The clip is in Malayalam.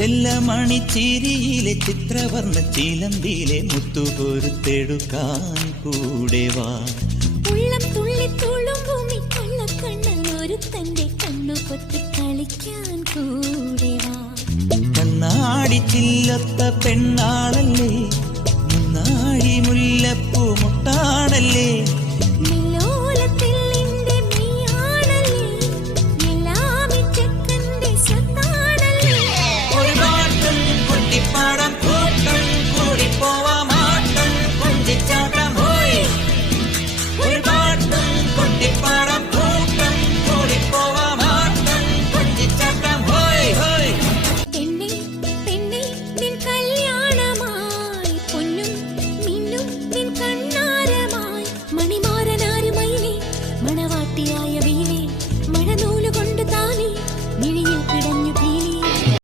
ചെല്ലമണിച്ചിരിയിലെ ചിത്രവർണ്ണ ചിലമ്പിലെ മുത്തുകൊരുത്തെടുക്കാൻ കൂടെ വാ. ഉള്ളം തുള്ളി തുളുമ്പുമി കള്ളക്കണ്ണൻ ഒരുത്തന്റെ കണ്ണു പൊത്തി കളിക്കാൻ കൂടെ വാ. കണ്ണാടി ചില്ലത്ത പെണ്ണാളല്ലേ, മുന്നാഴി മുല്ലപ്പൂ മുട്ടാണല്ലേ,